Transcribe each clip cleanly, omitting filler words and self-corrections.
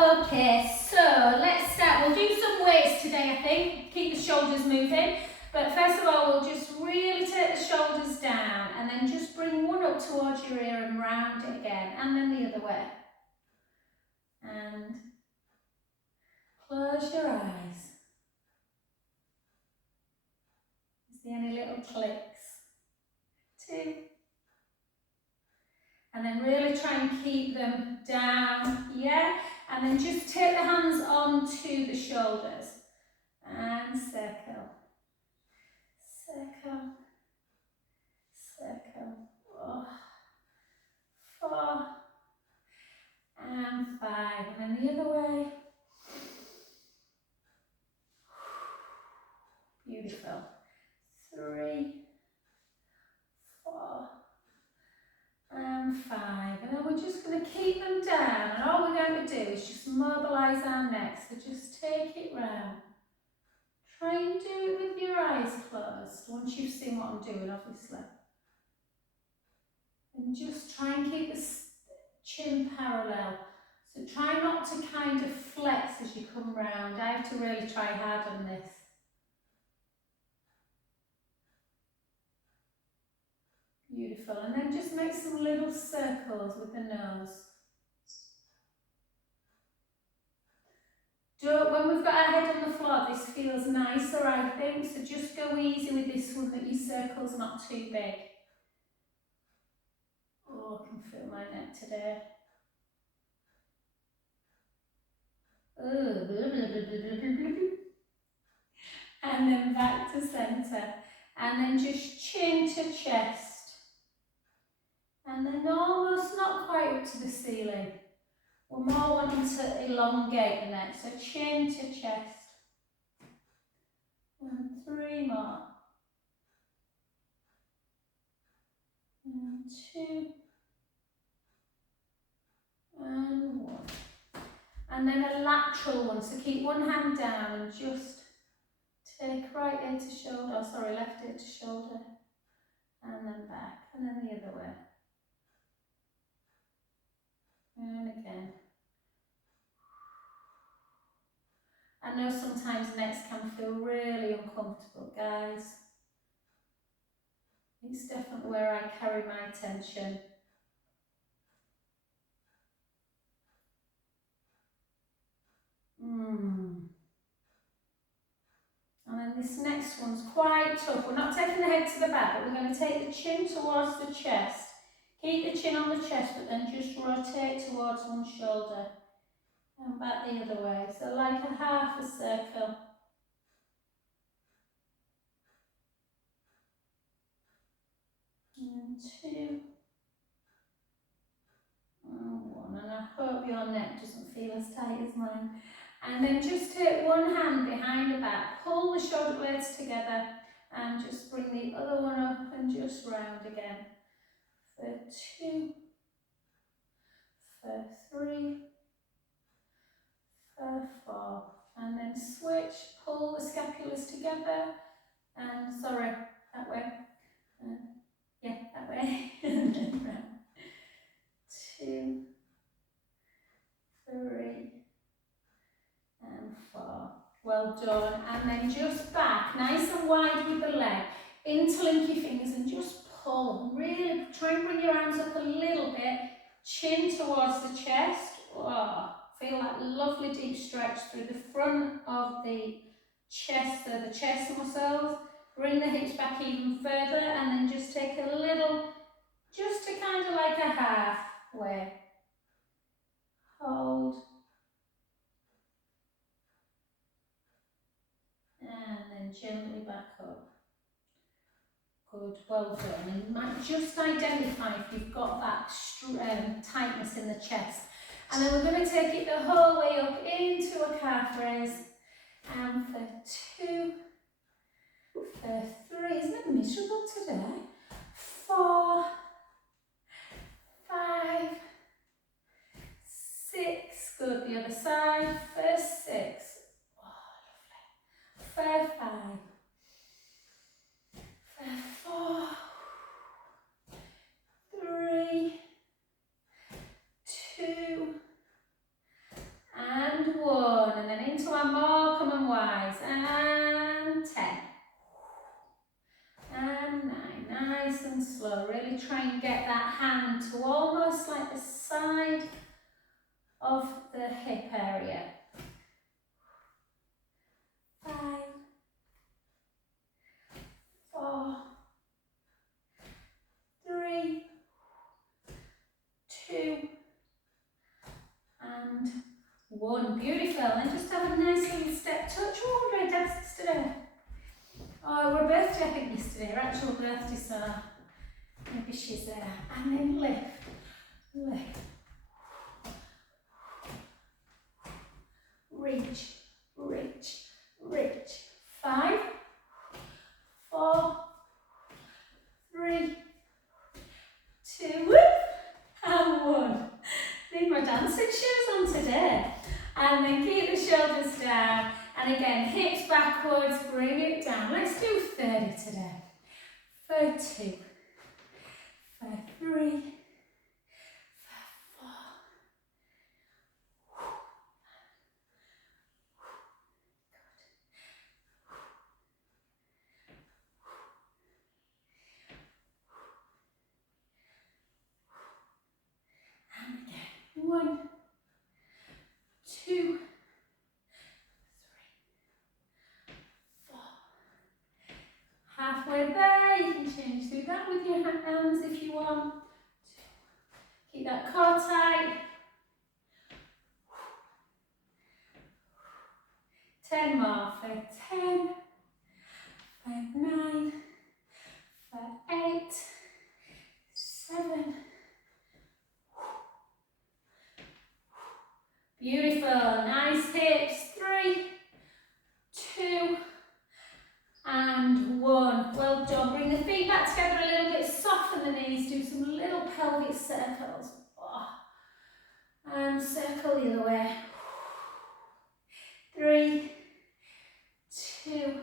Okay, so let's start. We'll do some weights today, I think. Keep the shoulders moving. But first of all, we'll just really take the shoulders down and then just bring one up towards your ear and round it again. And then the other way. And close your eyes. See any little clicks? 2. And then really try and keep them down, yeah? And then just take the hands onto the shoulders. And circle. Circle. Circle. 4. And 5. And then the other way. Beautiful. 3. 4. And 5, and then we're just going to keep them down, and all we're going to do is just mobilise our neck, so just take it round. Try and do it with your eyes closed, once you've seen what I'm doing, obviously. And just try and keep the chin parallel, so try not to kind of flex as you come round. I have to really try hard on this. Beautiful, and then just make some little circles with the nose. When we've got our head on the floor, this feels nicer, I think, so just go easy with this one, that your circle's not too big. Oh, I can feel my neck today. And then back to centre, and then just chin to chest. And then almost not quite up to the ceiling. We're more wanting to elongate the neck, so chin to chest. And 3 more. And 2. And 1. And then a lateral one, so keep one hand down and just take right ear to shoulder, oh sorry, left ear to shoulder. And then back, and then the other way. And again. I know sometimes necks can feel really uncomfortable, guys. It's definitely where I carry my attention. And then this next one's quite tough. We're not taking the head to the back, but we're going to take the chin towards the chest. Keep the chin on the chest, but then just rotate towards one shoulder. And back the other way, so like a half a circle. And 2. And 1. And I hope your neck doesn't feel as tight as mine. And then just take one hand behind the back, pull the shoulder blades together, and just bring the other one up and just round again. For 2, for 3, for 4. And then switch, pull the scapulars together, and sorry, that way. Yeah, that way. And then round. 2, 3, and 4. Well done. And then just back, nice and wide with the leg. Interlink your fingers and just pull. Really try and bring your arms up a little bit. Chin towards the chest. Oh, feel that lovely deep stretch through the front of the chest, so the chest muscles. Bring the hips back even further, and then just take a little, just to kind of like a halfway. Hold. And then gently back up. Good, well done. And you might just identify if you've got that tightness in the chest. And then we're going to take it the whole way up into a calf raise. And for 2, for 3, isn't it miserable today? 4, 5, 6, good, the other side, for 6, oh lovely, for 5, for 4, 3, 2, slow. Really try and get that hand to almost like the side of the hip area. 5, 4, 3, 2, and 1. Beautiful. And just have a nice little step touch. Oh, great dances today. Oh, we're birthday, I think, yesterday. Her actual birthday, so maybe she's there. And then lift, lift. Reach, reach, reach. 5, 4, 3, 2, and 1. Need my dancing shoes on today. And then keep the shoulders down. And again, hips backwards, bring it down. Let's do 30 today. For 2, for 3, for 4. And again, 1, 2, 3, 4. Halfway there, you can change through that with your hands if you want. Keep that core tight. 10 more for 10, for 9, for 8, 7. Beautiful, nice hips. 3, 2, and 1. Well done. Bring the feet back together a little bit, soften the knees, do some little pelvic circles. Oh. And circle the other way. 3, 2,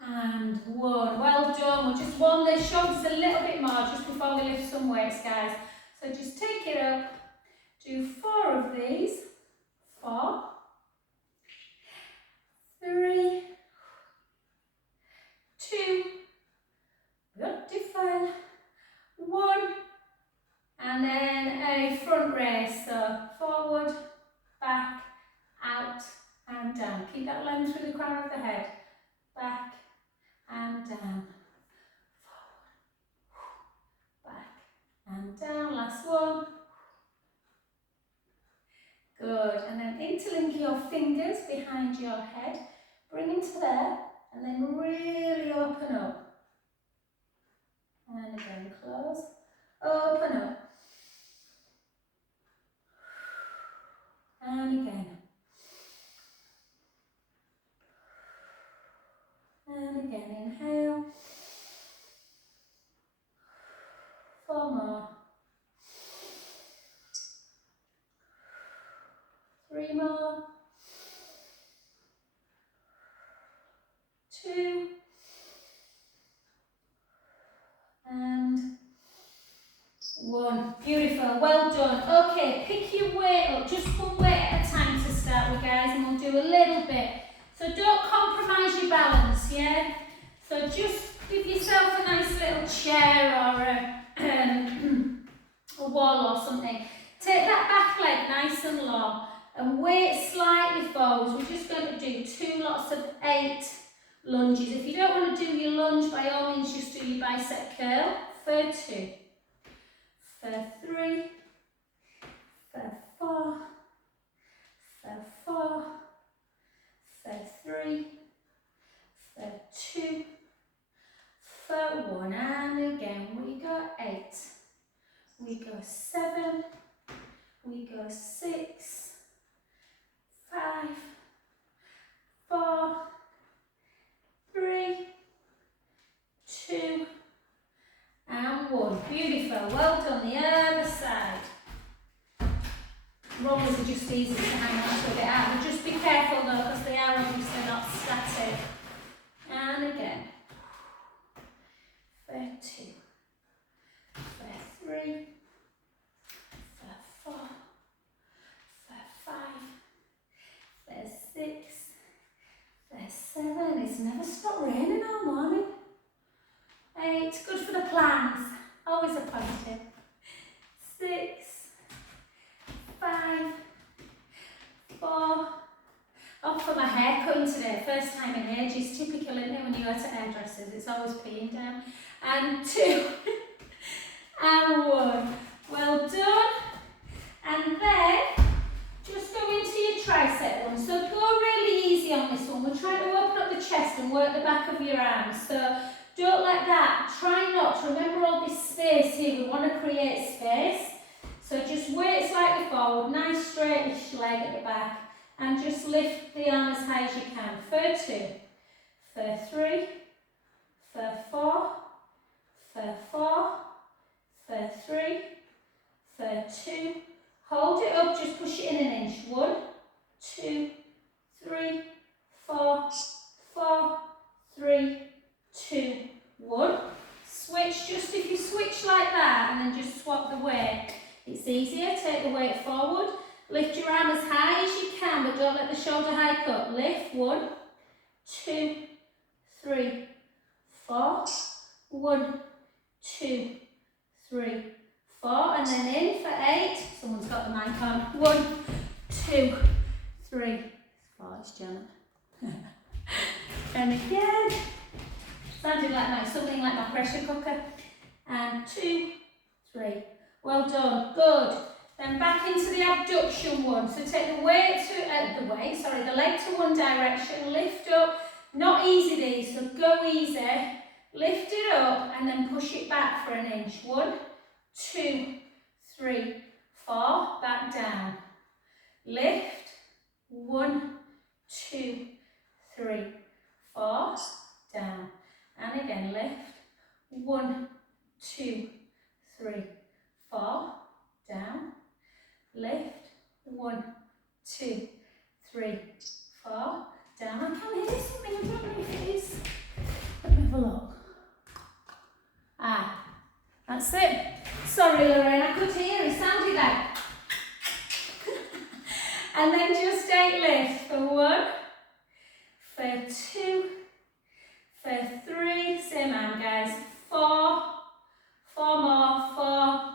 and 1. Well done. We'll just warm the shoulders a little bit more just before we lift some weights, guys. So just take it up. Do 4 of these. 4, 3, 2, beautiful, 1, and then a front raise. So forward, back, out, and down. Keep that length through the crown of the head. Back and down. Forward, back and down. Last one. Good. And then interlink your fingers behind your head. Bring them to there. And then really open up. And again, close. Open up. And again. And again, inhale. 4 more. 3 more. 2. And 1. Beautiful. Well done. Okay, pick your weight up. Just one weight at a time to start with, guys, and we'll do a little bit. So don't compromise your balance, yeah? So just give yourself a nice little chair or a wall or something. Take that back leg nice and low and weight slightly forwards. We're just going to do 2 lots of 8 lunges. If you don't want to do your lunge, by all means just do your bicep curl. For 2, for 3, for 4, for 4, for 3, for 2, for 1, and again we go 8, we go 7, we go 6, 5, 4, 3, 2, and 1. Beautiful. Well done. The other side. Rollers are just easy to hang on to a bit out. But just be careful though, because they are obviously not static. And again. For 2. For 3. For 4. For 5. For 6. For 7. It's never stopped raining all morning. 8. Good for the plant. going today. First time in ages. Typical, isn't it, when you go to hairdressers? It's always peeing down. And 2. And 1. Well done. And then just go into your tricep one. So go really easy on this one. We're trying to open up the chest and work the back of your arms. So don't let that. Try not to. Remember all this space here. We want to create space. So just weight slightly forward. Nice straightish leg at the back. And just lift the arm as high as you can. For 2. For 3. For 4. For 4. For 3. For 2. Hold it up, just push it in an inch. 1, 2, 3, 4, 4, 3, 2, 1. Switch, just if you switch like that and then just swap the weight, it's easier. Take the weight forward. Lift your arm as high as you can, but don't let the shoulder hike up. Lift. 1, 2, 3, 4. 1, 2, 3, 4, and then in for 8. Someone's got the mic on. 1, 2, 3, 4. It's Janet. And again. Sounded like something like my pressure cooker. And 2, 3. Well done. Good. Then back into the abduction one. So take the weight to the leg to one direction. Lift up. Not easy these. So go easy. Lift it up and then push it back for an inch. 1, 2, 3, 4, back down. Lift. 1, 2, 3, 4, down. And again, lift. 1, 2, 3, 4, down. Lift. 1, 2, 3, 4, down. I can hear something. I don't know if it is. Let me have a look. Ah, that's it. Sorry, Lorraine, I could hear it. Sounded like. And then just 8 lifts for 1, for 2, for 3. Same arm, guys. 4, 4 more. 4,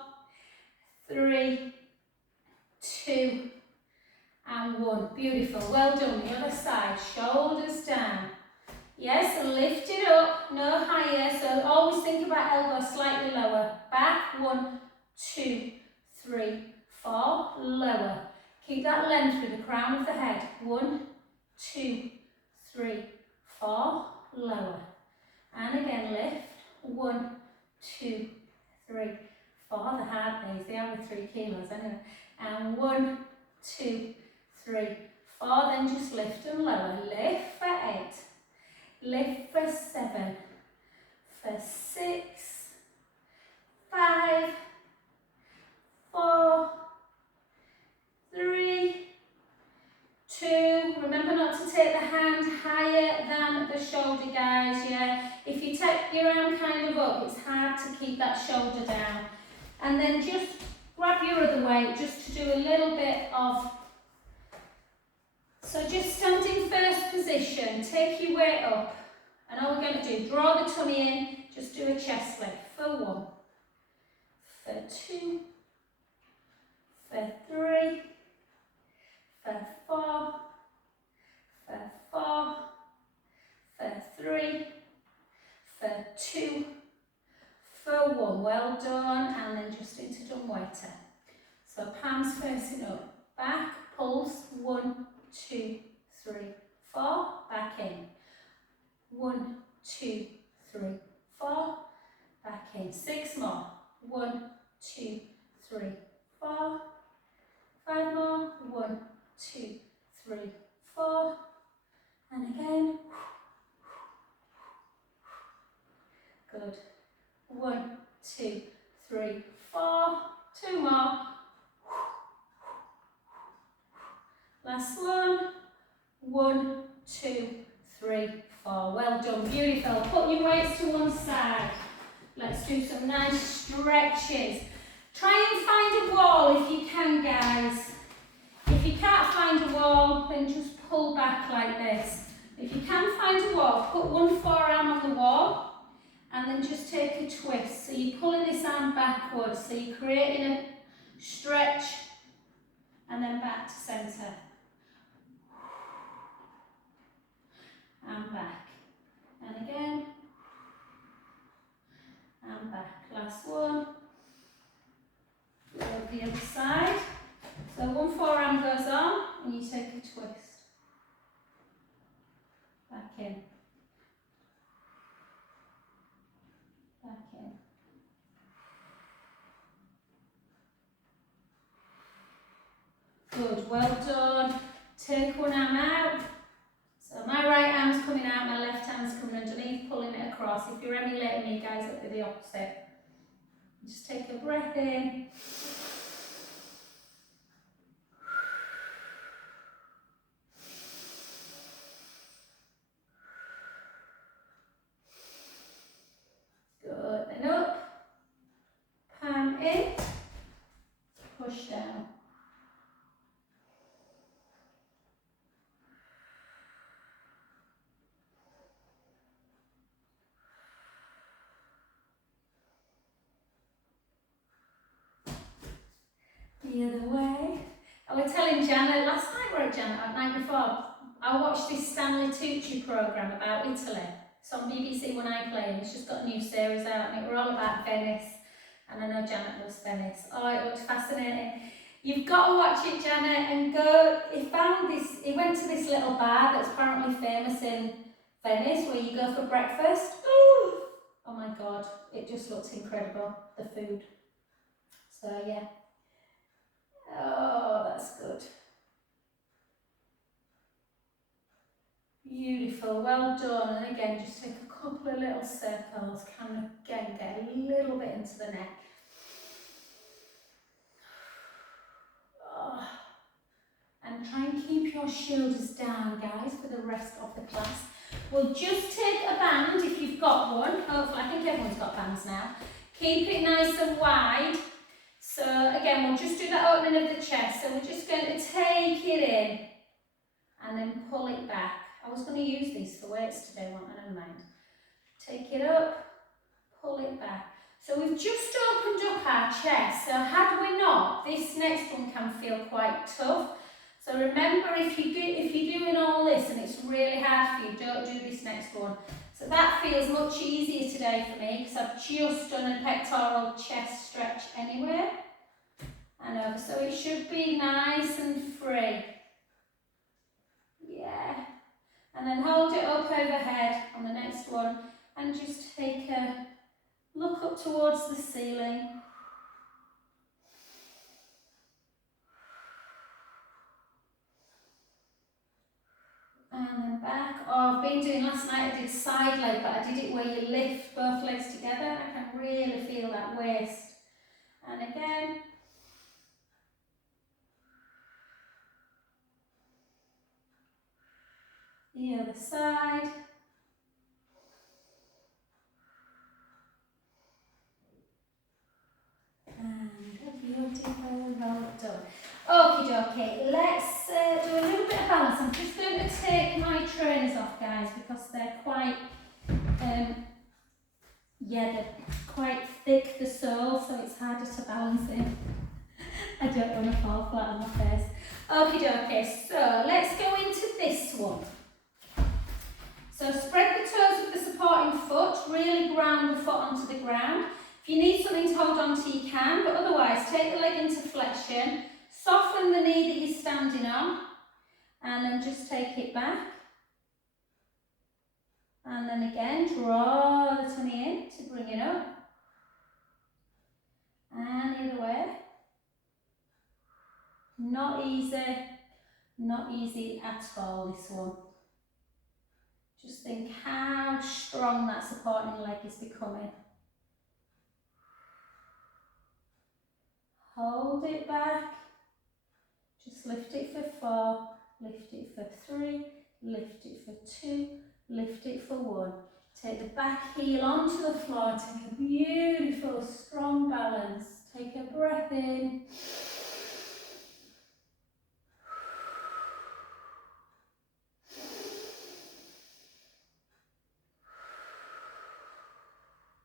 3, 2, and 1. Beautiful. Well done. The other side. Shoulders down. Yes, lift it up, no higher, so always think about elbow slightly lower. Back, 1, 2, 3, 4, lower. Keep that length with the crown of the head. 1, 2, 3, 4, lower. And again, lift. 1, 2, 3, 4. The hard days, they are with 3 kilos anyway. And 1, 2, 3, 4. Then just lift and lower. Lift for 8. Lift for 7, for 6, 5, 4, 3, 2. Remember not to take the hand higher than the shoulder, guys, yeah? If you take your arm kind of up, it's hard to keep that shoulder down. And then just grab your other weight just to do a little bit of. So just stand in first position, take your weight up, and all we're going to do, draw the tummy in, just do a chest lift for 1, for 2, for 3, for 4, for 4, for 3, for 2, for 1. Well done, and then just into dumb-waiter. So palms facing up, back, pulse, 1, 2, 3, 4, back in. 1, 2, 3, 4, back in. 6 more. 1, 2, 3, 4, 5 more. 1, 2, 3, 4, and again. Good. 1, 2, 3, 4. 2 more. Last one. 1, 2, 3, 4. Well done. Beautiful. Put your weights to one side. Let's do some nice stretches. Try and find a wall if you can, guys. If you can't find a wall, then just pull back like this. If you can find a wall, put one forearm on the wall and then just take a twist. So you're pulling this arm backwards. So you're creating a stretch and then back to centre. take a twist. Back in. Back in. Good, well done. Take one arm out. So my right arm's coming out, my left hand's coming underneath, pulling it across. If you're emulating me, guys, it'll be the opposite. Just take a breath in. Good, and up. Palm in. Push down. The other way. I was telling Janet last night, right Janet, or the night before, I watched this Stanley Tucci programme about Italy. It's on BBC When I Play, and it's just got a new series out, and it were all about Venice. And I know Janet loves Venice. Oh, it looked fascinating. You've got to watch it, Janet, and go. He went to this little bar that's apparently famous in Venice, where you go for breakfast. Ooh, oh my God, it just looks incredible, the food. So yeah. Oh, that's good. Beautiful, well done. And again, just take a couple of little circles. Can again get a little bit into the neck. Oh. And try and keep your shoulders down, guys, for the rest of the class. We'll just take a band if you've got one. Hopefully, I think everyone's got bands now. Keep it nice and wide. So again, we'll just do that opening of the chest. So we're just going to take it in and then pull it back. I was going to use these for weights today, I don't mind. Take it up, pull it back. So we've just opened up our chest. So had we not, this next one can feel quite tough. So remember, if you're doing all this and it's really hard for you, don't do this next one. So that feels much easier today for me because I've just done a pectoral chest stretch anyway. And over, so it should be nice and free. Yeah. And then hold it up overhead on the next one and just take a look up towards the ceiling. And then back. Oh, I've been doing last night, I did side leg, but I did it where you lift both legs together. I can really feel that waist. And again. The other side. And beautiful, well done. Okie dokie, let's do a little bit of balance. I'm just going to take my trainers off, guys, because they're quite, they're quite thick, the sole, so it's harder to balance in. I don't want to fall flat on my face. Okie dokie, so let's go into this one. So spread the toes of the supporting foot, really ground the foot onto the ground. If you need something to hold on to, you can, but otherwise take the leg into flexion, soften the knee that you're standing on, and then just take it back. And then again, draw the tummy in to bring it up. And the other way. Not easy at all, this one. Just think how strong that supporting leg is becoming. Hold it back. Just lift it for 4, lift it for 3, lift it for 2, lift it for 1. Take the back heel onto the floor, take a beautiful strong balance. Take a breath in.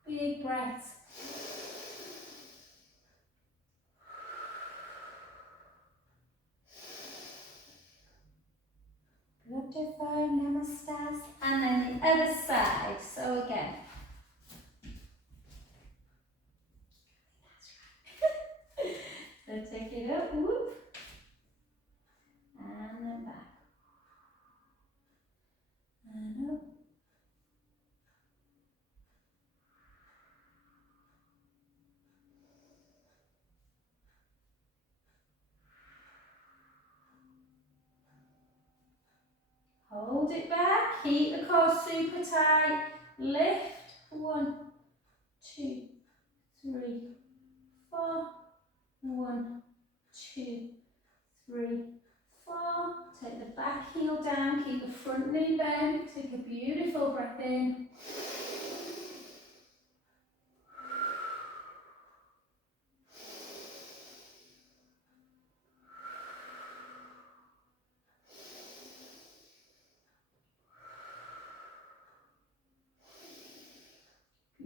Big breaths. Beautiful, namastas. And then the other side. So again. So take it up, whoop. And then hold it back, keep the core super tight, lift, 1, 2, 3, 4, 1, 2, 3, 4, take the back heel down, keep the front knee bent, take a beautiful breath in.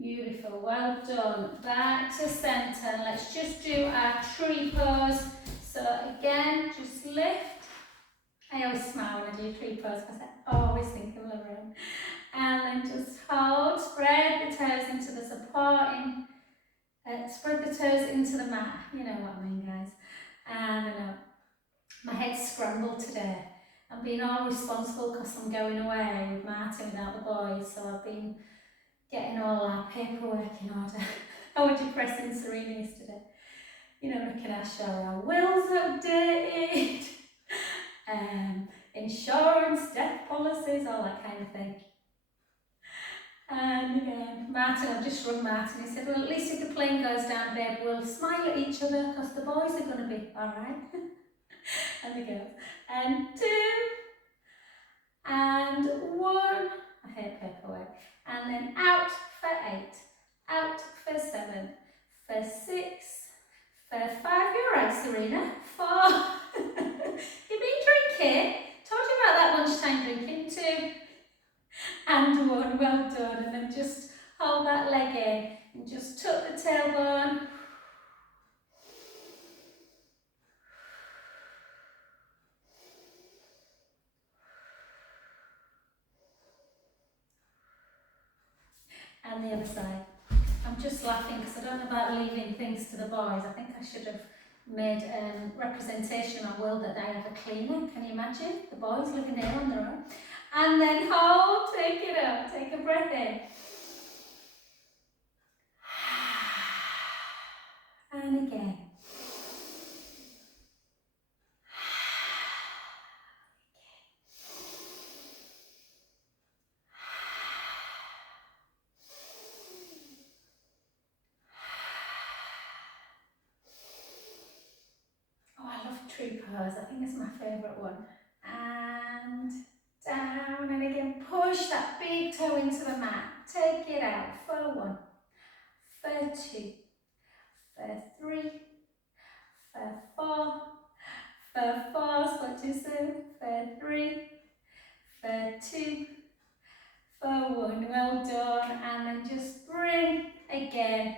Beautiful, well done. Back to centre. Let's just do our tree pose. So again, just lift. I always smile when I do tree pose because I always think of Lorraine. And then just hold, spread the toes into the supporting, spread the toes into the mat. You know what I mean, guys. And my head's scrambled today. I'm being all responsible because I'm going away with Martin without the boys. So I've been getting all our paperwork in order. I was depressing Serena yesterday. You know, making our sure our will's updated, insurance, death policies, all that kind of thing. And again, Martin, I've just rung Martin, he said, well, at least if the plane goes down, babe, we'll smile at each other because the boys are going to be alright. And the girls. And 2, and 1, I hate paperwork. And then out for 8, out for 7, for 6, for 5, you're right, Serena, 4, you've been drinking, told you about that lunchtime drinking, 2, and 1, well done, and then just hold that leg in, and just tuck the tailbone, and the other side. I'm just laughing because I don't know about leaving things to the boys. I think I should have made representation on will that I have a cleaner. Can you imagine? The boys living there on their own. And then hold, take it up, take a breath in. And again. Tree pose, I think it's my favourite one. And down, and again, push that big toe into the mat. Take it out for 1, for 2, for 3, for 4, for 4, spot too soon, for 3, for 2, for 1. Well done. And then just bring again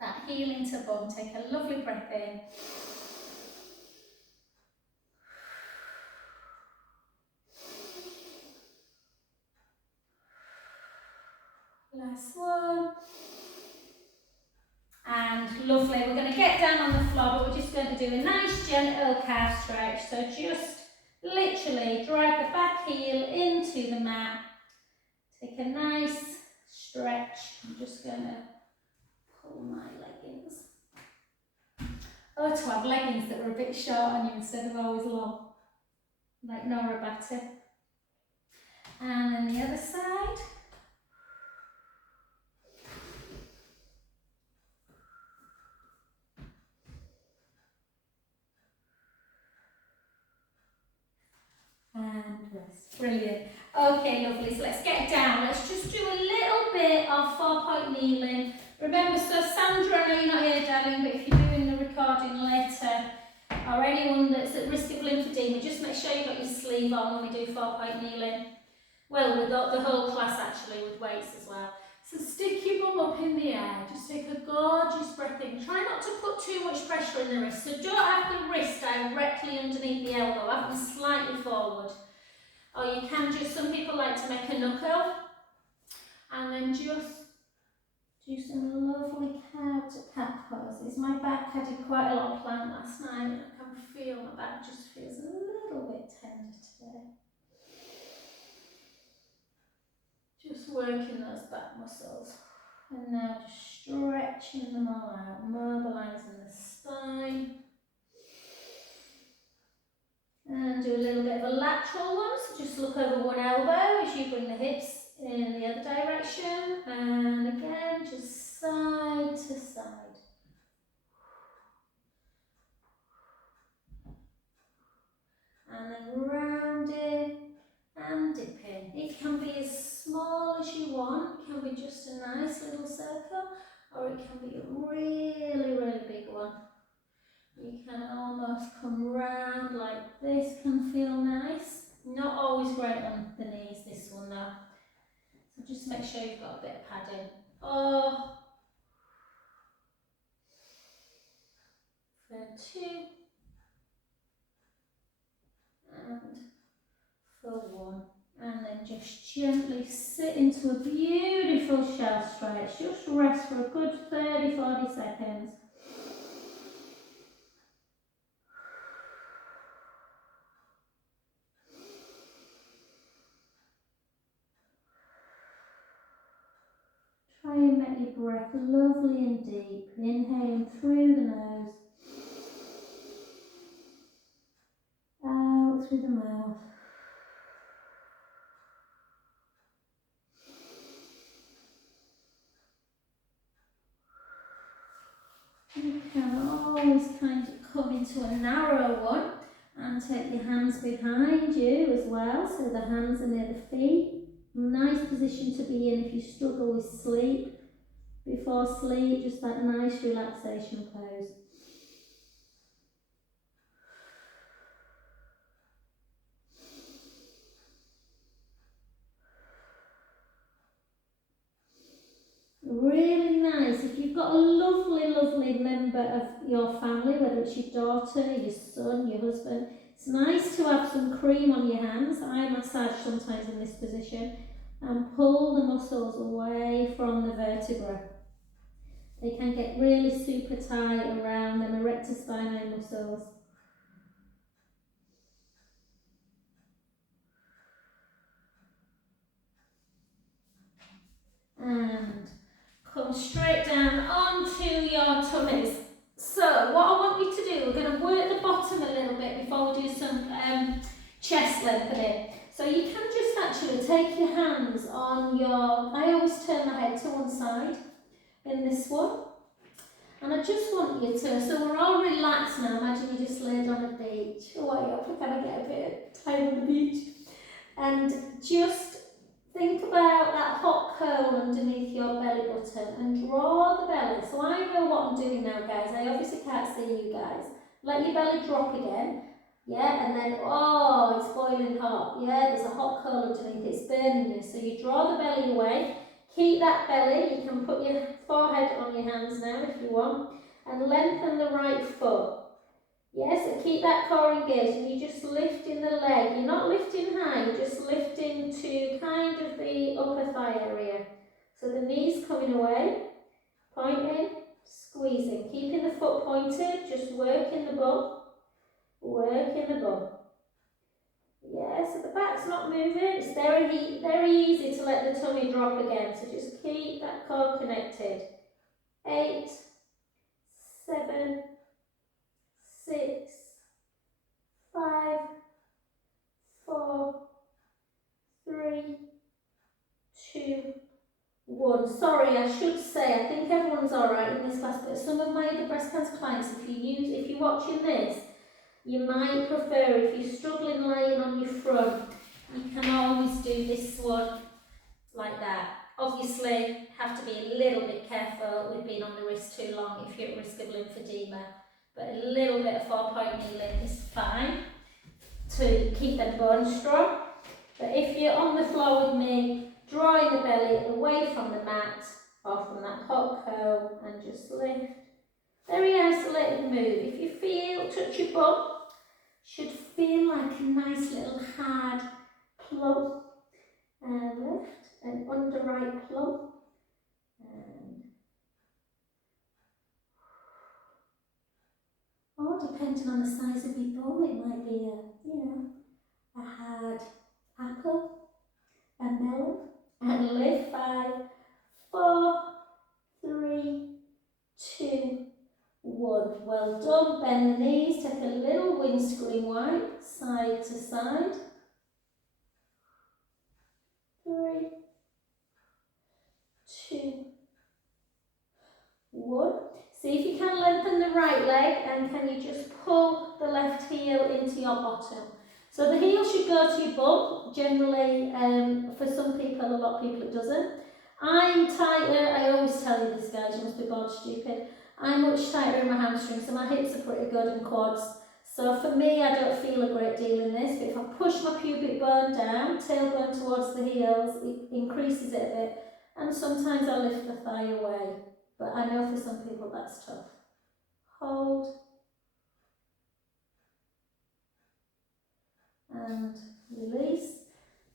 that heel into bum. Take a lovely breath in. Last one. And lovely, we're going to get down on the floor, but we're just going to do a nice gentle calf stretch. So just literally drive the back heel into the mat. Take a nice stretch. I'm just going to pull my leggings. Oh, to have leggings that were a bit short on you instead of always long. Like Nora Batter. And then the other side. And rest. Brilliant. Okay, lovely. So let's get down. Let's just do a little bit of 4-point kneeling. Remember, so Sandra, I know you're not here, darling, but if you're doing the recording later, or anyone that's at risk of lymphedema, just make sure you've got your sleeve on when we do 4-point kneeling. Well, with the whole class actually, with weights as well. So stick your bum up in the air. Just take a gorgeous breath in. Try not to put too much pressure in the wrist. So don't have the wrist directly underneath the elbow. Have them slightly forward. Or you can just, some people like to make a knuckle. And then just do some lovely cow to cat poses. My back, I did quite a lot of plank last night. I can feel my back just feels a little bit tender today. Just working those back muscles. And now just stretching them all out, mobilising the spine. And do a little bit of a lateral one, so just look over one elbow as you bring the hips in the other direction. And again, just side to side. And then round in and dip in. It can be as small as you want, it can be just a nice little circle, or it can be a really, really big one. You can almost come round like this, can feel nice. Not always great on the knees, this one though. So just make sure you've got a bit of padding. Oh, for 2, and for 1. And then just gently sit into a beautiful shelf stretch. Just rest for a good 30-40 seconds. Try and make your breath lovely and deep. Inhaling through the nose, out through the mouth. You can always kind of come into a narrow one and take your hands behind you as well, so the hands are near the feet. Nice position to be in if you struggle with sleep. Before sleep, just that nice relaxation pose. Really nice. If you've got a lovely, lovely member of your family, whether it's your daughter, your son, your husband, it's nice to have some cream on your hands. I massage sometimes in this position and pull the muscles away from the vertebra. They can get really super tight around them erector spinae muscles. And come straight down onto your tummies. So what I want you to do, we're going to work the bottom a little bit before we do some chest lengthening. So you can just actually take your hands on your, I always turn my head to one side in this one. And I just want you to, so we're all relaxed now, imagine you just laid on a beach. Oh, I hope I kind of get a bit tired on the beach. And just think about that hot curl underneath your belly button and draw the belly. So I know what I'm doing now, guys. I obviously can't see you guys. Let your belly drop again. Yeah, and then, oh, it's boiling hot. Yeah, there's a hot curl underneath, it's burning you. So you draw the belly away. Keep that belly. You can put your forehead on your hands now if you want. And lengthen the right foot. Yes, and keep that core engaged, and you're just lifting the leg. You're not lifting high, you're just lifting to kind of the upper thigh area. So the knees coming away, pointing, squeezing, keeping the foot pointed, just working the bum, working the bum. Yeah, so the back's not moving. It's very easy to let the tummy drop again, so just keep that core connected. 8, 7, 6, 5, 4, 3, 2, 1. Sorry, I should say, I think everyone's alright in this class, but some of my other breast cancer clients, if you're watching this, you might prefer, if you're struggling laying on your front, you can always do this one like that. Obviously, have to be a little bit careful with being on the wrist too long if you're at risk of lymphedema, but a little bit of 4-point kneeling is fine to keep them bones strong. But if you're on the floor with me, drawing the belly away from the mat or from that hot curl and just lift. Very isolated move. If you feel, touch your bum, should feel like a nice little hard plump. And lift, and under right plump. And or depending on the size of your bum, it might be a hard apple, a melon. And lift 5, 4, 3, 2, 1. Well done. Bend the knees, take a little windscreen wipe, side to side. 3, 2, 1. See if you can lengthen the right leg, and can you just pull the left heel into your bottom. So the heel should go to your bum. Generally, for some people, a lot of people it doesn't. I'm tighter. I always tell you this, guys, you must be bored stupid. I'm much tighter in my hamstrings, so my hips are pretty good and quads. So for me, I don't feel a great deal in this, but if I push my pubic bone down, tailbone towards the heels, it increases it a bit. And sometimes I lift the thigh away. But I know for some people that's tough. Hold. And release.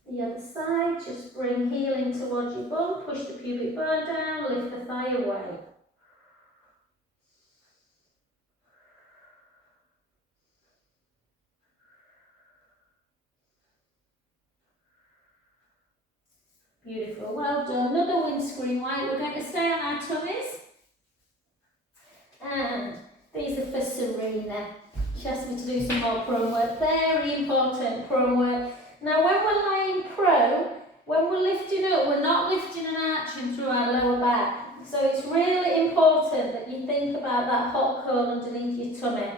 The other side, just bring heel in towards your bum, push the pubic bone down, lift the thigh away. Beautiful, well done. Another windscreen wipe. We're going to stay on our tummies. And these are for Serena. She asked me to do some more prone work. Very important prone work. Now when we're lying prone, when we're lifting up, we're not lifting and arching through our lower back. So it's really important that you think about that hot coal underneath your tummy.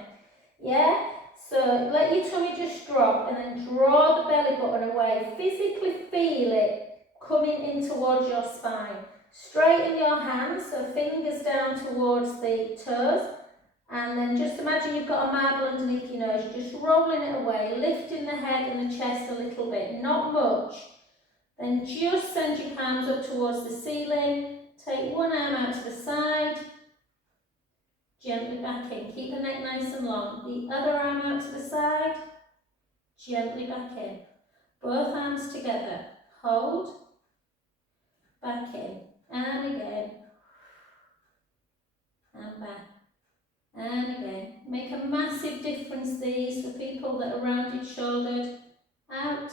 Yeah? So let your tummy just drop and then draw the belly button away. Physically feel it coming in towards your spine. Straighten your hands, so fingers down towards the toes. And then just imagine you've got a marble underneath your nose. You're just rolling it away, lifting the head and the chest a little bit, not much. Then just send your palms up towards the ceiling. Take one arm out to the side. Gently back in. Keep the neck nice and long. The other arm out to the side. Gently back in. Both arms together. Hold. Back in. And again. And back. And again. Make a massive difference these for people that are rounded shouldered. Out.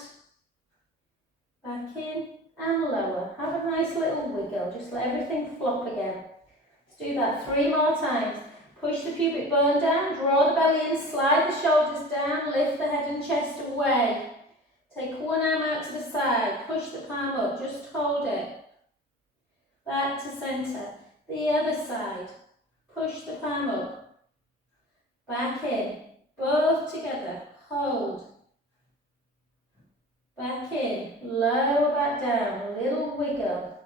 Back in. And lower. Have a nice little wiggle. Just let everything flop again. Let's do that 3 more times. Push the pubic bone down, draw the belly in, slide the shoulders down, lift the head and chest away. Take one arm out to the side, push the palm up, just hold it. Back to centre. The other side. Push the palm up. Back in. Both together. Hold. Back in. Lower back down. A little wiggle.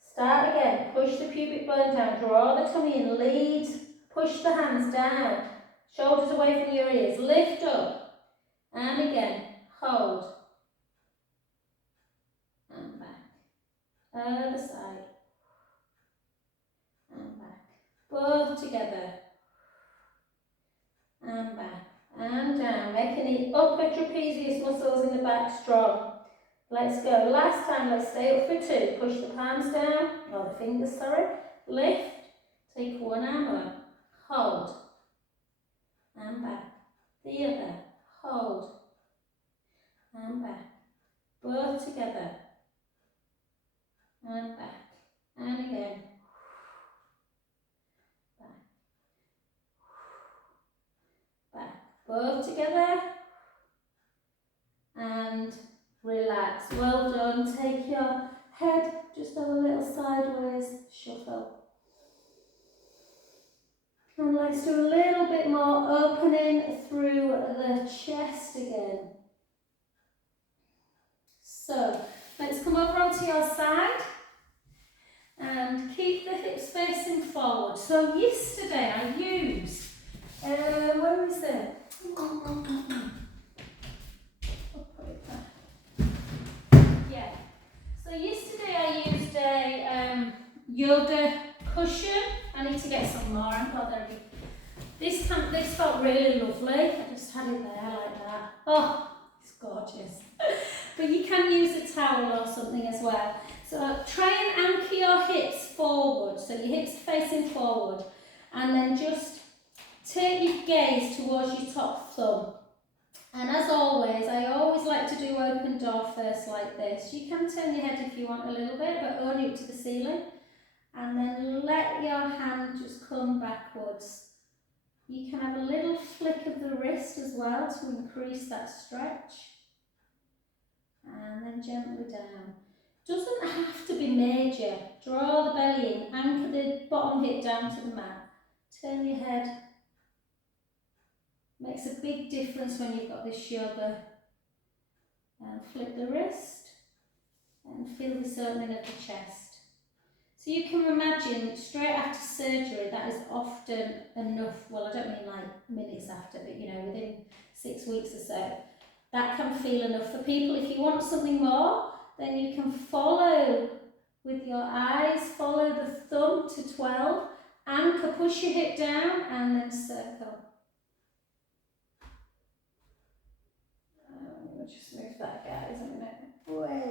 Start again. Push the pubic bone down. Draw the tummy in. Lead. Push the hands down. Shoulders away from your ears. Lift up. And again. Hold. And back. Other side. And back. Both together. And back. And down. Making the upper trapezius muscles in the back strong. Let's go. Last time, let's stay up for 2. Push the palms down. Or the fingers, sorry. Lift. Take one arm up. Hold. And back. The other. Hold. And back. Both together. And back. And again. Back. Back. Both together. And relax. Well done. Take your head, just have a little sideways shuffle. And let's do a little bit more opening through the chest again. So, let's come over onto your side and keep the hips facing forward. So yesterday I used, where is it? I'll put it back. Yeah. So yesterday I used a yoga cushion. I need to get some more. This felt really lovely. I just had it there like that. Oh, it's gorgeous. But you can use a towel or something as well. So try and anchor your hips forward. So your hips are facing forward. And then just take your gaze towards your top thumb. And as always, I always like to do open door first like this. You can turn your head if you want a little bit, but only up to the ceiling. And then let your hand just come backwards You can have a little flick of the wrist as well to increase that stretch. And then gently down. Doesn't have to be major. Draw the belly in, anchor the bottom hip down to the mat. Turn your head. Makes a big difference when you've got this yoga. And flip the wrist and feel this opening of the chest. So you can imagine straight after surgery that is often enough, well I don't mean like minutes after, but you know within 6 weeks or so, that can feel enough for people. If you want something more, then you can follow with your eyes, follow the thumb to 12, anchor, push your hip down and then circle. We'll just move that guys a minute. Way.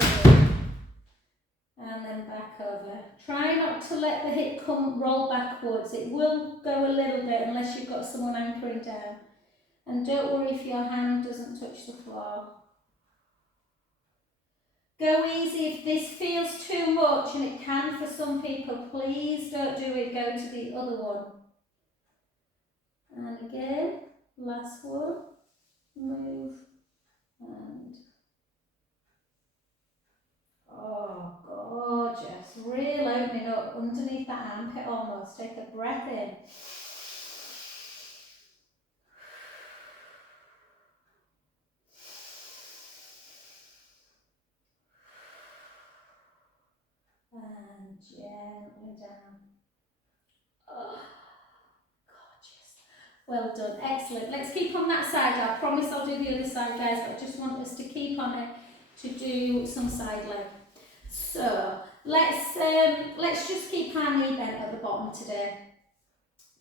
And then back over. Try not to let the hip roll backwards. It will go a little bit unless you've got someone anchoring down. And don't worry if your hand doesn't touch the floor. Go easy. If this feels too much, and it can for some people, please don't do it. Go to the other one. And again, last one. Move and oh, gorgeous. Real opening up underneath that armpit almost. Take a breath in. And gently down. Oh, gorgeous. Well done. Excellent. Let's keep on that side. I promise I'll do the other side, guys, but I just want us to keep on it to do some side leg. So let's just keep our knee bent at the bottom today.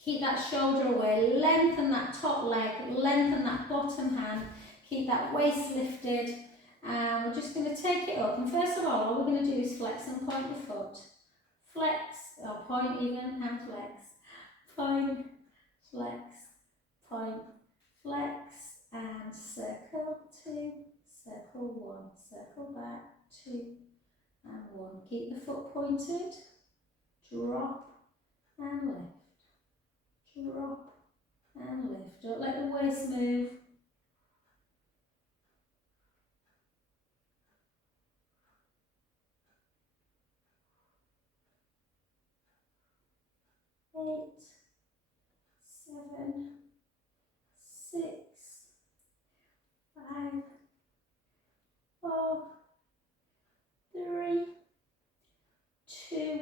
Keep that shoulder away, lengthen that top leg, lengthen that bottom hand, keep that waist lifted, and we're just going to take it up. And first of all we're going to do is flex and point the foot. Flex, or point even, and flex. Point, flex, point, flex, and circle 2, circle 1, circle back 2, and 1. Keep the foot pointed, drop and lift, drop and lift. Don't let the waist move. Eight, 7, 6, 5, 4, 3, 2.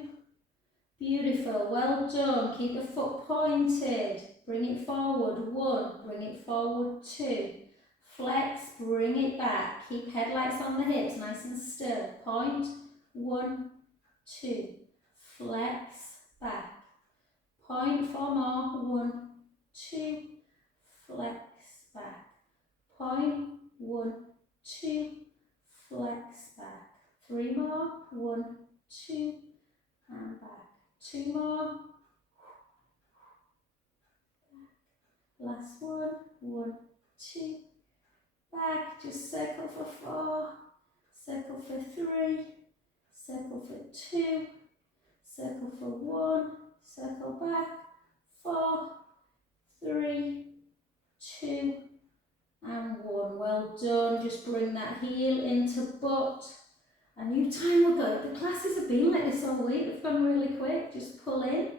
Beautiful, well done. Keep the foot pointed. Bring it forward. 1, bring it forward. 2. Flex, bring it back. Keep headlights on the hips, nice and still. Point, 1, 2. Flex, back. Point 4 more. 1, 2. Flex, back. Point, 1, 2. Flex, back. 3 more. 1, 2. And back. 2 more. Last one. 1, 2. Back. Just circle for 4. Circle for 3. Circle for 2. Circle for 1. Circle back. 4, 3, 2, and 1. Well done. Just bring that heel into butt. A new time will go. The classes have been like this all week. They've gone really quick. Just pull in.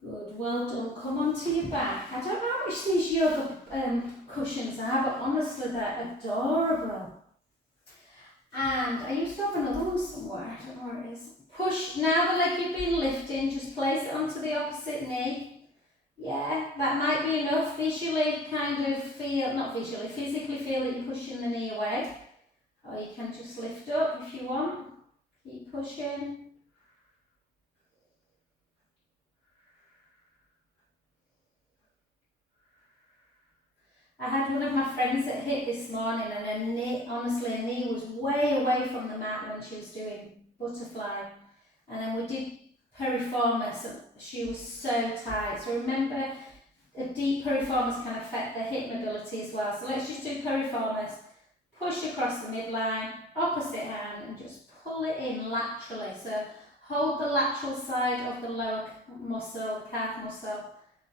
Good. Well done. Come onto your back. I don't know how much these yoga cushions are, but honestly they're adorable. And I used to have another one somewhere. I don't know where it is. Push. Now the leg you've been lifting, just place it onto the opposite knee. Yeah, that might be enough. Visually kind of feel, not visually, physically feel that you're pushing the knee away. Or you can just lift up if you want. Keep pushing. I had one of my friends that hit this morning and her knee, honestly her knee was way away from the mat when she was doing butterfly. And then we did Piriformis and she was so tight. So remember, a deep Piriformis can affect the hip mobility as well. So let's just do Piriformis. Push across the midline, opposite hand, and just pull it in laterally. So hold the lateral side of the lower muscle, calf muscle,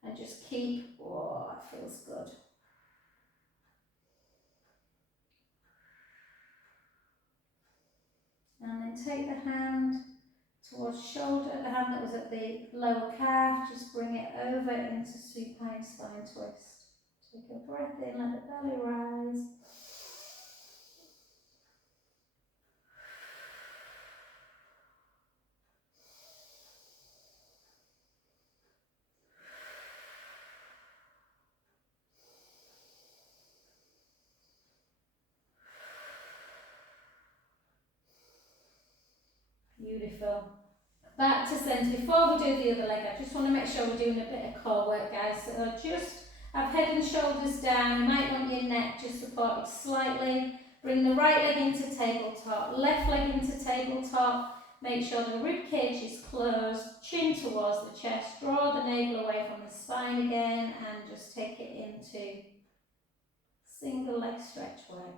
and just keep, oh, it feels good. And then take the hand towards shoulder, the hand that was at the lower calf, just bring it over into supine spine twist. Take a breath in, let the belly rise. Beautiful. Back to centre. Before we do the other leg, I just want to make sure we're doing a bit of core work, guys. So just have head and shoulders down. You might want your neck just supported slightly. Bring the right leg into tabletop, left leg into tabletop. Make sure the rib cage is closed, chin towards the chest. Draw the navel away from the spine again, and just take it into single leg stretch work.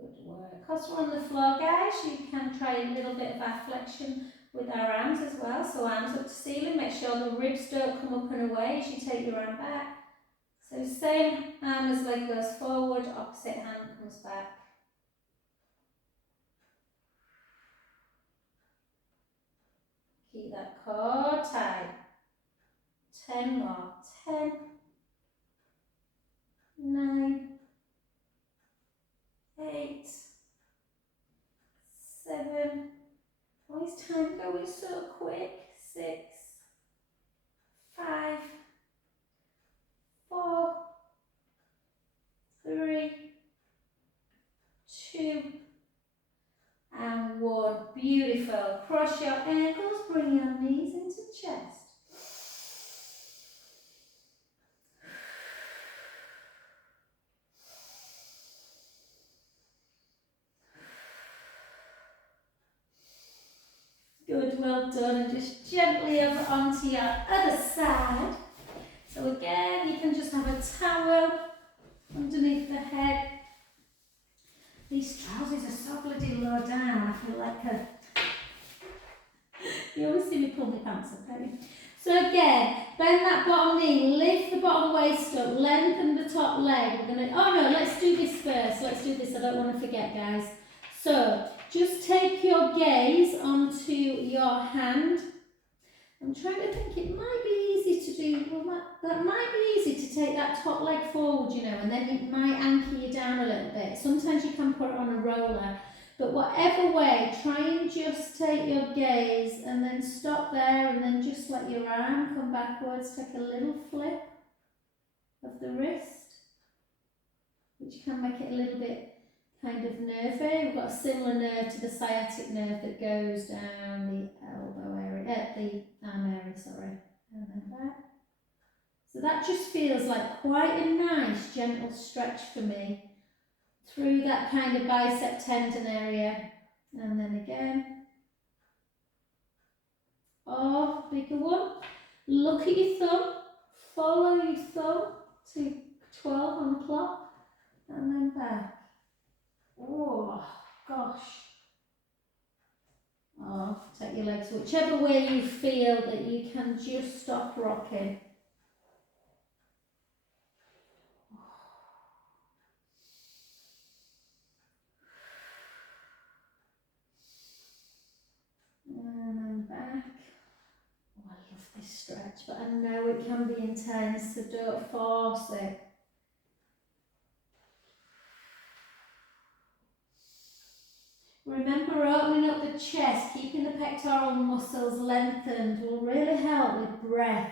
Good work. Because we're on the floor, guys, you can try a little bit of our flexion with our arms as well. So arms up to ceiling, make sure the ribs don't come up and away as you take your arm back. So same arm as leg goes forward, opposite hand comes back. Keep that core tight. 10 more. 10, 9, 8, 7. Why is time going so quick? 6, 5, 4, 3, 2, and 1. Beautiful. Cross your ankles, bring your knees into chest. Good, well done. And just gently over onto your other side. So again, you can just have a towel underneath the head. These trousers are so bloody low down. I feel like a... You always see me pull my pants up, don't you? So again, bend that bottom knee, lift the bottom waist up, lengthen the top leg. We're gonna... Oh no, let's do this first. Let's do this. I don't want to forget, guys. So just take your gaze onto your hand. I'm trying to think, it might be easy to do, well that might be easy to take that top leg forward, you know, and then it might anchor you down a little bit. Sometimes you can put it on a roller, but whatever way, try and just take your gaze and then stop there and then just let your arm come backwards, take a little flip of the wrist, which can make it a little bit kind of nervy. We've got a similar nerve to the sciatic nerve that goes down the elbow area, the arm area, sorry, and then back. So that just feels like quite a nice gentle stretch for me through that kind of bicep tendon area, and then again. Oh, bigger one. Look at your thumb, follow your thumb to 12 on the clock, and then back. Oh, gosh. Oh, take your legs whichever way you feel that you can just stop rocking. And then back. Oh, I love this stretch, but I know it can be intense, so don't force it. Remember, opening up the chest, keeping the pectoral muscles lengthened will really help with breath.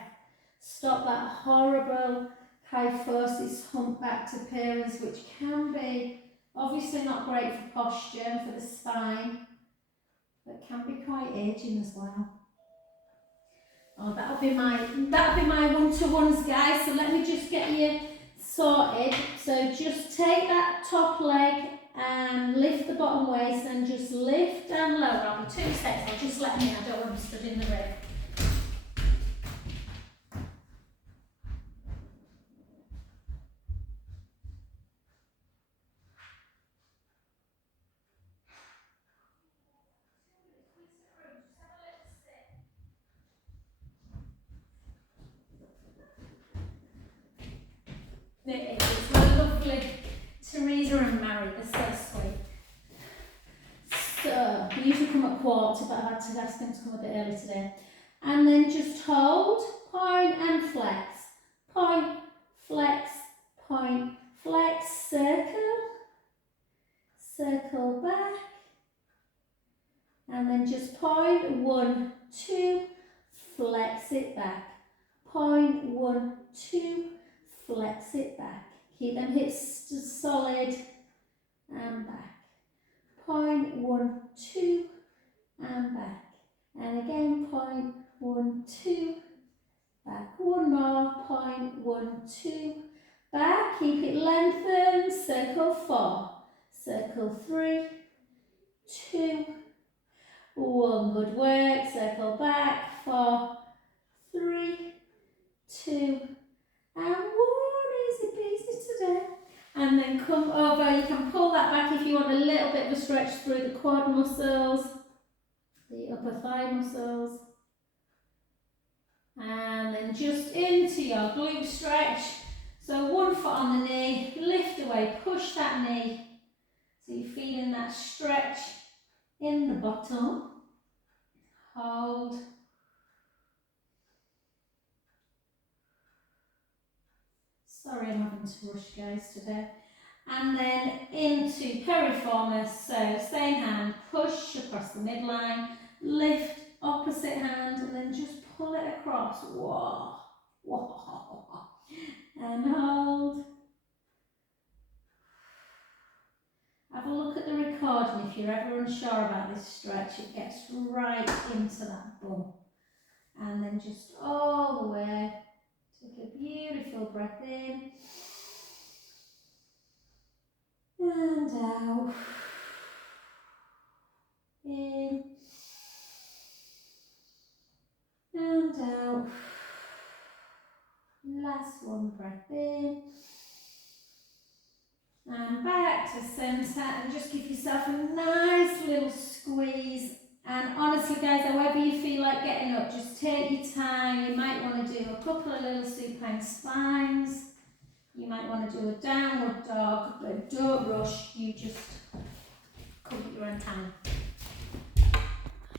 Stop that horrible kyphosis humpbacked appearance, which can be Obviously not great for posture and for the spine, but can be quite aging as well. Oh, that'll be my one-to-ones, guys. So let me just get you sorted. So just take that top leg and lift the bottom waist, and just lift and lower. I'll be 2 seconds. I'll just let me. I don't want to be stood in the rib. It is. It's my lovely Teresa and Mary. They're so sweet. So, they usually come at 1:15, but I've had to ask them to come a bit early today. And then just hold, point and flex. Point, flex, circle. Circle back. And then just point, 1, 2, flex it back. Point, 1, 2, flex it back. Keep them hips solid and back. Point, 1, 2, and back. And again, point, 1, 2, back. One more, point, 1, 2, back. Keep it lengthened. Circle 4, circle 3, 2, 1. Good work. Circle back. 4, 3, 2, and 1. Easy peasy today. And then come over. You can pull that back if you want a little bit of a stretch through the quad muscles, the upper thigh muscles. And then just into your glute stretch. So 1 foot on the knee, lift away, push that knee. So you're feeling that stretch in the bottom. Hold. Sorry, I'm having to rush, guys, today. And then into piriformis. So same hand, push across the midline, lift, opposite hand, and then just pull it across. Whoa, whoa, and hold. Have a look at the recording if you're ever unsure about this stretch. It gets right into that bum. And then just all the way. Take a beautiful breath in. And out. In. And out. Last one, breath in. And back to centre, and just give yourself a nice little squeeze. And honestly, guys, however you feel like getting up, just take your time. You might want to do a couple of little supine spines. You might want to do a downward dog, but don't rush. You just come at your own time.